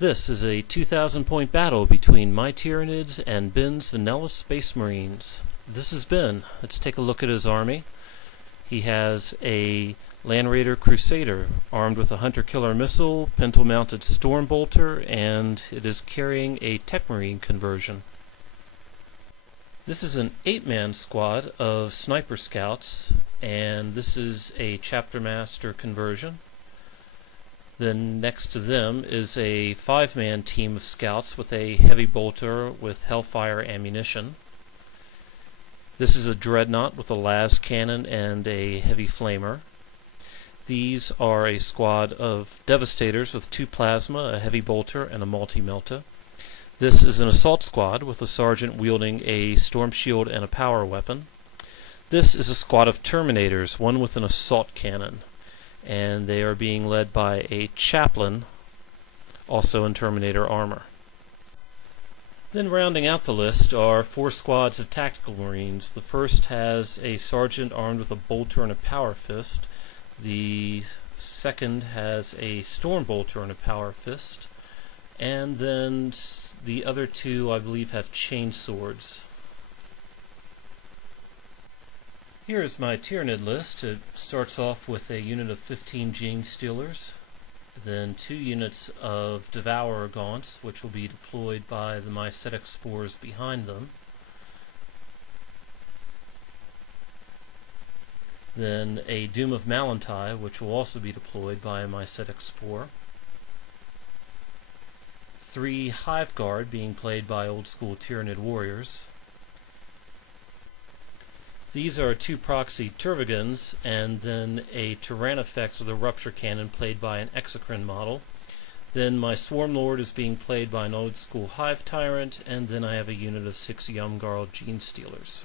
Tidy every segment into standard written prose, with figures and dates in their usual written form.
This is a 2,000 point battle between my Tyranids and Ben's Vanilla Space Marines. This is Ben. Let's take a look at his army. He has a Land Raider Crusader armed with a Hunter-Killer missile, pintle-mounted Storm Bolter, and it is carrying a Tech Marine conversion. This is an 8-man squad of Sniper Scouts, and this is a Chapter Master conversion. Then next to them is a 5-man team of Scouts with a Heavy Bolter with Hellfire ammunition. This is a Dreadnought with a las cannon and a Heavy Flamer. These are a squad of Devastators with 2 Plasma, a Heavy Bolter, and a Multi-Melta. This is an Assault Squad with a Sergeant wielding a Storm Shield and a Power Weapon. This is a squad of Terminators, one with an Assault Cannon, and they are being led by a Chaplain, also in Terminator armor. Then rounding out the list are 4 squads of Tactical Marines. The first has a Sergeant armed with a Bolter and a Power Fist. The second has a Storm Bolter and a Power Fist. And then the other 2, I believe, have chain swords. Here is my Tyranid list. It starts off with a unit of 15 Gene Stealers, then 2 units of Devourer Gaunts, which will be deployed by the Mycetic Spores behind them. Then a Doom of Malantai, which will also be deployed by a Mycetic Spore. 3 Hive Guard being played by old school Tyranid warriors. These are 2 proxy Tervigans, and then a Tyrannifex with a Rupture Cannon played by an Exocrine model. Then my Swarm Lord is being played by an old school Hive Tyrant, and then I have a unit of 6 Yumgarl Gene Stealers.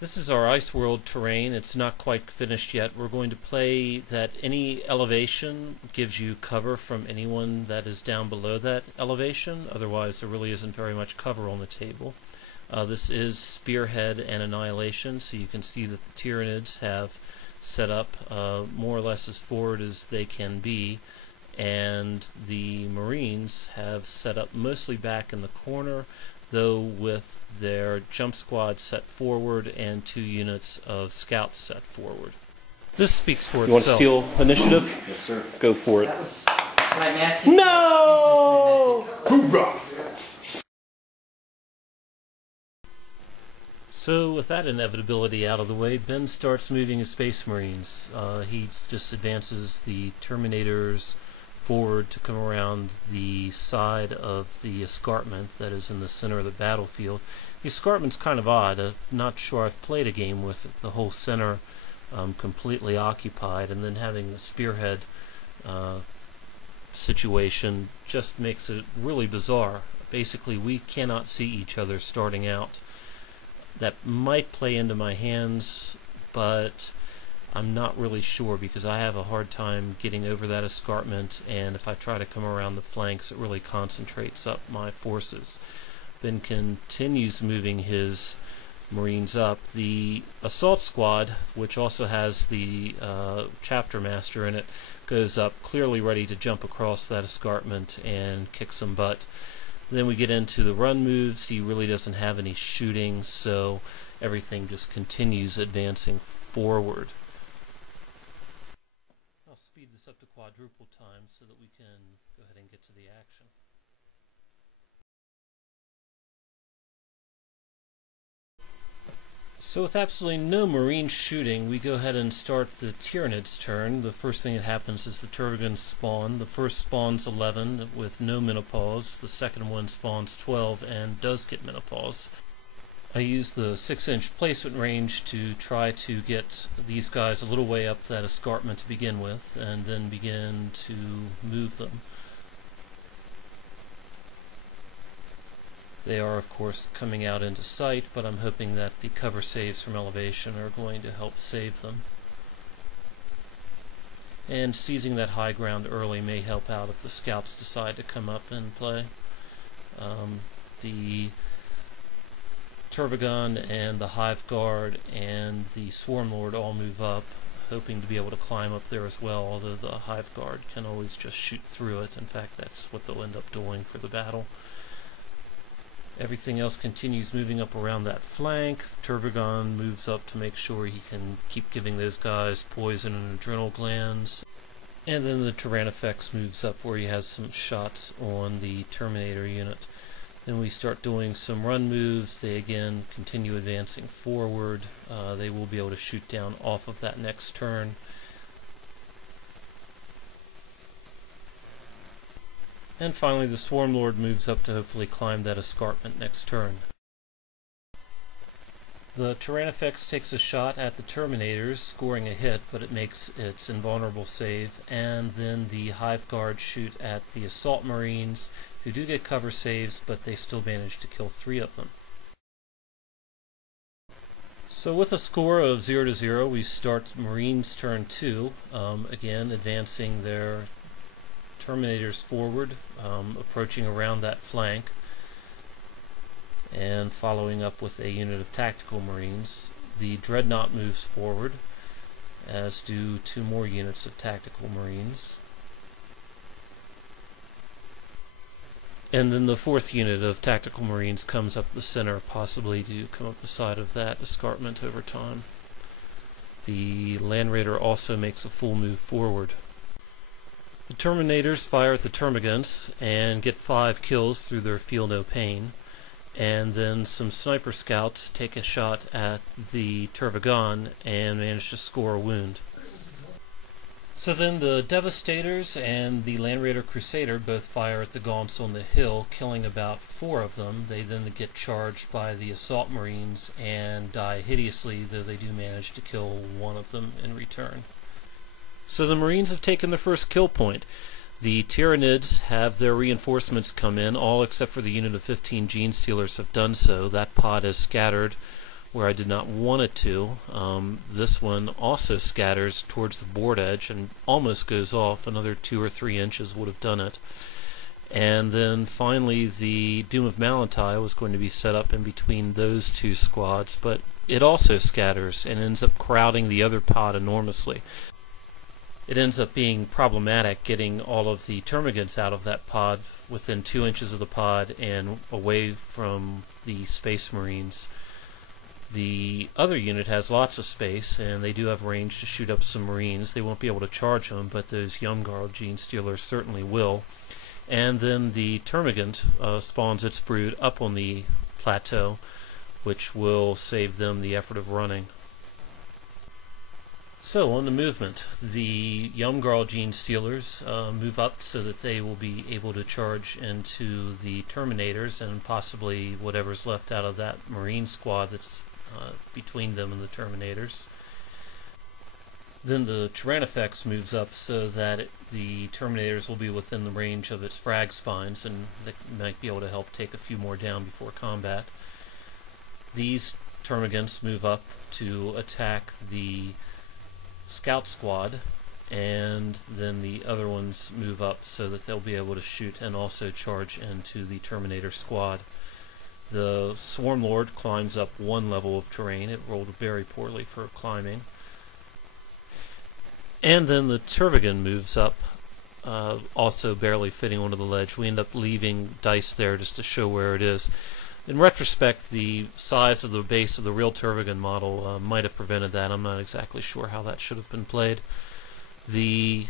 This is our Ice World terrain. It's not quite finished yet. We're going to play that any elevation gives you cover from anyone that is down below that elevation. Otherwise, there really isn't very much cover on the table. This is Spearhead and Annihilation, so you can see that the Tyranids have set up more or less as forward as they can be, and the Marines have set up mostly back in the corner, though with their jump squad set forward and 2 units of Scouts set forward. This speaks for itself. You want to steal initiative? Yes, sir. Go for it. No! Hoorah! So with that inevitability out of the way, Ben starts moving his Space Marines. He just advances the Terminators forward to come around the side of the escarpment that is in the center of the battlefield. The escarpment's kind of odd. I'm not sure I've played a game with the whole center completely occupied, and then having the spearhead situation just makes it really bizarre. Basically, we cannot see each other starting out. That might play into my hands, but I'm not really sure because I have a hard time getting over that escarpment, and if I try to come around the flanks, it really concentrates up my forces. Ben continues moving his Marines up. The Assault Squad, which also has the Chapter Master in it, goes up clearly ready to jump across that escarpment and kick some butt. Then we get into the run moves. He really doesn't have any shooting, so everything just continues advancing forward. I'll speed this up to quadruple time so that we can go ahead and get to the action. So with absolutely no Marine shooting, we go ahead and start the Tyranid's turn. The first thing that happens is the Tervigans spawn. The first spawns 11 with no menopause. The second one spawns 12 and does get menopause. I use the 6-inch placement range to try to get these guys a little way up that escarpment to begin with, and then begin to move them. They are, of course, coming out into sight, but I'm hoping that the cover saves from elevation are going to help save them. And seizing that high ground early may help out if the Scouts decide to come up and play. The Tervigon and the Hive Guard and the Swarm Lord all move up, hoping to be able to climb up there as well, although the Hive Guard can always just shoot through it. In fact, that's what they'll end up doing for the battle. Everything else continues moving up around that flank. Turbigon moves up to make sure he can keep giving those guys poison and adrenal glands. And then the Tyrannifex moves up where he has some shots on the Terminator unit. Then we start doing some run moves. They again continue advancing forward. They will be able to shoot down off of that next turn. And finally the Swarm Lord moves up to hopefully climb that escarpment next turn. The Tyrannifex takes a shot at the Terminators, scoring a hit, but it makes its invulnerable save, and then the Hive Guard shoot at the Assault Marines, who do get cover saves, but they still manage to kill 3 of them. So with a score of 0-0, we start Marines turn 2, again advancing their Terminators forward, approaching around that flank, and following up with a unit of Tactical Marines. The Dreadnought moves forward, as do 2 more units of Tactical Marines. And then the 4th unit of Tactical Marines comes up the center, possibly to come up the side of that escarpment over time. The Land Raider also makes a full move forward. The Terminators fire at the Termagants and get 5 kills through their Feel No Pain. And then some Sniper Scouts take a shot at the Tervagon and manage to score a wound. So then the Devastators and the Land Raider Crusader both fire at the Gaunts on the hill, killing about 4 of them. They then get charged by the Assault Marines and die hideously, though they do manage to kill 1 of them in return. So the Marines have taken the first kill point. The Tyranids have their reinforcements come in, all except for the unit of 15 Gene Stealers have done so. That pod is scattered where I did not want it to. This one also scatters towards the board edge and almost goes off. Another 2 or 3 inches would have done it. And then finally the Doom of Malantai was going to be set up in between those 2 squads, but it also scatters and ends up crowding the other pod enormously. It ends up being problematic getting all of the Termagants out of that pod within 2 inches of the pod and away from the Space Marines. The other unit has lots of space, and they do have range to shoot up some Marines. They won't be able to charge them, but those Youngguard Gene Stealers certainly will. And then the Termagant spawns its brood up on the plateau, which will save them the effort of running. So, on the movement, the Youngguard Gene Stealers move up so that they will be able to charge into the Terminators and possibly whatever's left out of that Marine squad that's between them and the Terminators. Then the Tyrannifex moves up so that the Terminators will be within the range of its frag spines, and they might be able to help take a few more down before combat. These Termagants move up to attack the Scout Squad, and then the other ones move up so that they'll be able to shoot and also charge into the Terminator squad. The Swarm Lord climbs up 1 level of terrain. It rolled very poorly for climbing. And then the Tervagon moves up, also barely fitting onto the ledge. We end up leaving dice there just to show where it is. In retrospect, the size of the base of the real Tervagon model might have prevented that. I'm not exactly sure how that should have been played. The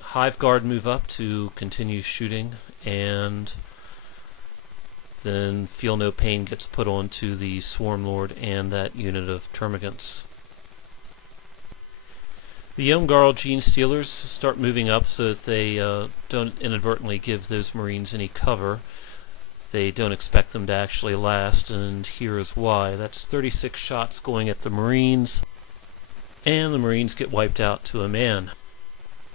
Hive Guard move up to continue shooting, and then Feel No Pain gets put onto the Swarm Lord and that unit of Termagants. The Youngguard Gene Stealers start moving up so that they don't inadvertently give those Marines any cover. They don't expect them to actually last, and here is why. That's 36 shots going at the Marines, and the Marines get wiped out to a man.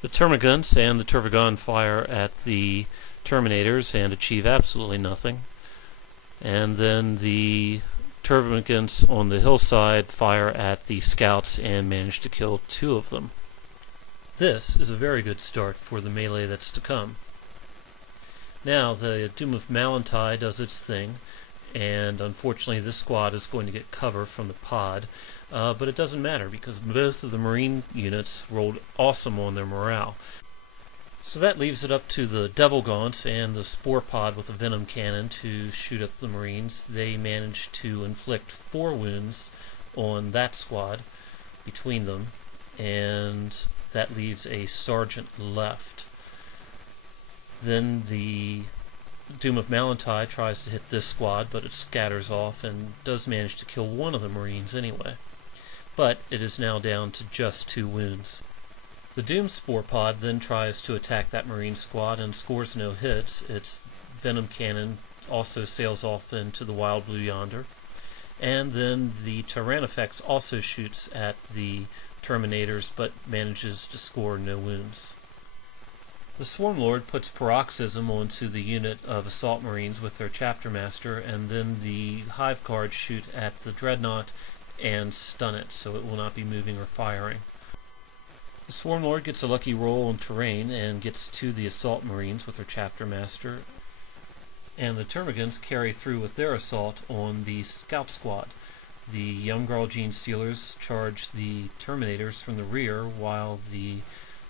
The Termagants and the Tervagon fire at the Terminators and achieve absolutely nothing. And then the Termagants on the hillside fire at the Scouts and manage to kill 2 of them. This is a very good start for the melee that's to come. Now, the Doom of Malantai does its thing, and unfortunately this squad is going to get cover from the pod, but it doesn't matter because both of the Marine units rolled awesome on their morale. So that leaves it up to the Devil Gaunts and the Spore Pod with a Venom Cannon to shoot at the Marines. They managed to inflict 4 wounds on that squad between them, and that leaves a sergeant left. Then the Doom of Malantai tries to hit this squad, but it scatters off and does manage to kill one of the Marines anyway. But it is now down to just 2 wounds. The Doom Spore Pod then tries to attack that Marine squad and scores no hits. Its Venom Cannon also sails off into the Wild Blue yonder. And then the Tyrannifex also shoots at the Terminators but manages to score no wounds. The Swarm Lord puts Paroxysm onto the unit of Assault Marines with their Chapter Master, and then the Hive Guards shoot at the Dreadnought and stun it, so it will not be moving or firing. The Swarm Lord gets a lucky roll on terrain and gets to the Assault Marines with their Chapter Master, and the Termagants carry through with their assault on the Scout Squad. The Younggarl Gene Stealers charge the Terminators from the rear, while the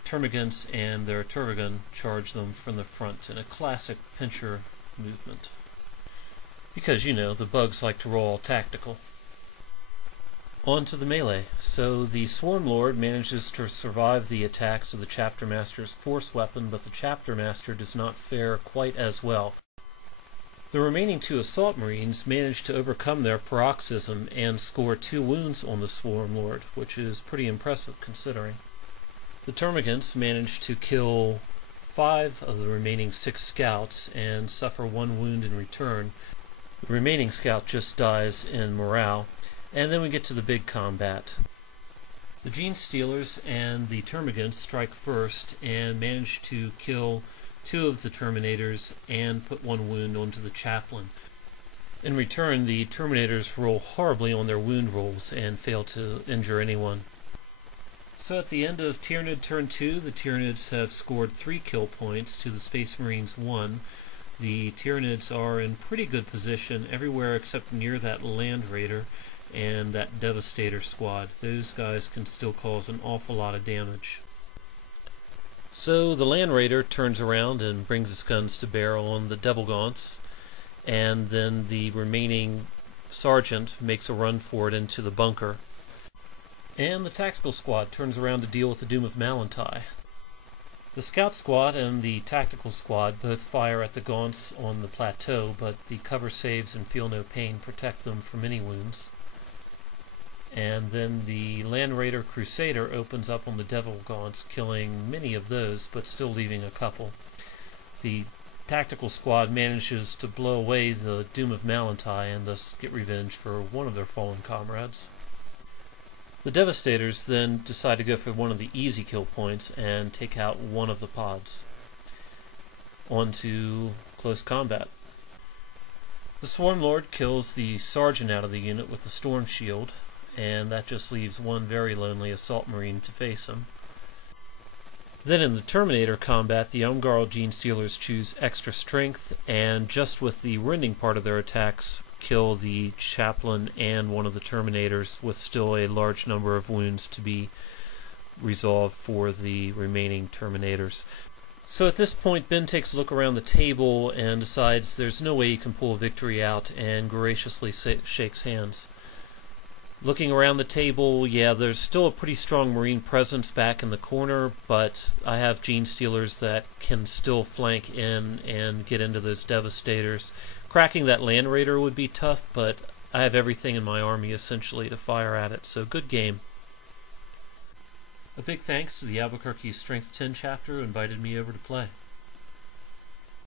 Termagants and their Turvagun charge them from the front in a classic pincher movement. Because, you know, the bugs like to roll all tactical. On to the melee. So the Swarm Lord manages to survive the attacks of the Chapter Master's force weapon, but the Chapter Master does not fare quite as well. The remaining 2 Assault Marines manage to overcome their Paroxysm and score 2 wounds on the Swarm Lord, which is pretty impressive considering. The Termagants manage to kill 5 of the remaining 6 scouts and suffer 1 wound in return. The remaining scout just dies in morale. And then we get to the big combat. The Gene Stealers and the Termagants strike first and manage to kill 2 of the Terminators and put 1 wound onto the Chaplain. In return, the Terminators roll horribly on their wound rolls and fail to injure anyone. So at the end of Tyranid turn 2, the Tyranids have scored 3 kill points to the Space Marines 1. The Tyranids are in pretty good position everywhere except near that Land Raider and that Devastator squad. Those guys can still cause an awful lot of damage. So the Land Raider turns around and brings its guns to bear on the Devil Gaunts, and then the remaining sergeant makes a run for it into the bunker. And the Tactical Squad turns around to deal with the Doom of Malantai. The Scout Squad and the Tactical Squad both fire at the Gaunts on the plateau, but the cover saves and feel no pain protect them from any wounds. And then the Land Raider Crusader opens up on the Devil Gaunts, killing many of those, but still leaving a couple. The Tactical Squad manages to blow away the Doom of Malantai and thus get revenge for one of their fallen comrades. The Devastators then decide to go for one of the easy kill points and take out one of the pods. On to close combat. The Swarm Lord kills the Sergeant out of the unit with the Storm Shield, and that just leaves 1 very lonely Assault Marine to face him. Then in the Terminator combat, the Younggarl Gene Stealers choose extra strength, and just with the rending part of their attacks, kill the Chaplain and one of the Terminators, with still a large number of wounds to be resolved for the remaining Terminators. So at this point, Ben takes a look around the table and decides there's no way he can pull a victory out, and graciously shakes hands. Looking around the table, yeah, there's still a pretty strong Marine presence back in the corner, but I have Gene Stealers that can still flank in and get into those Devastators. Cracking that Land Raider would be tough, but I have everything in my army essentially to fire at it, so good game. A big thanks to the Albuquerque Strength 10 chapter who invited me over to play.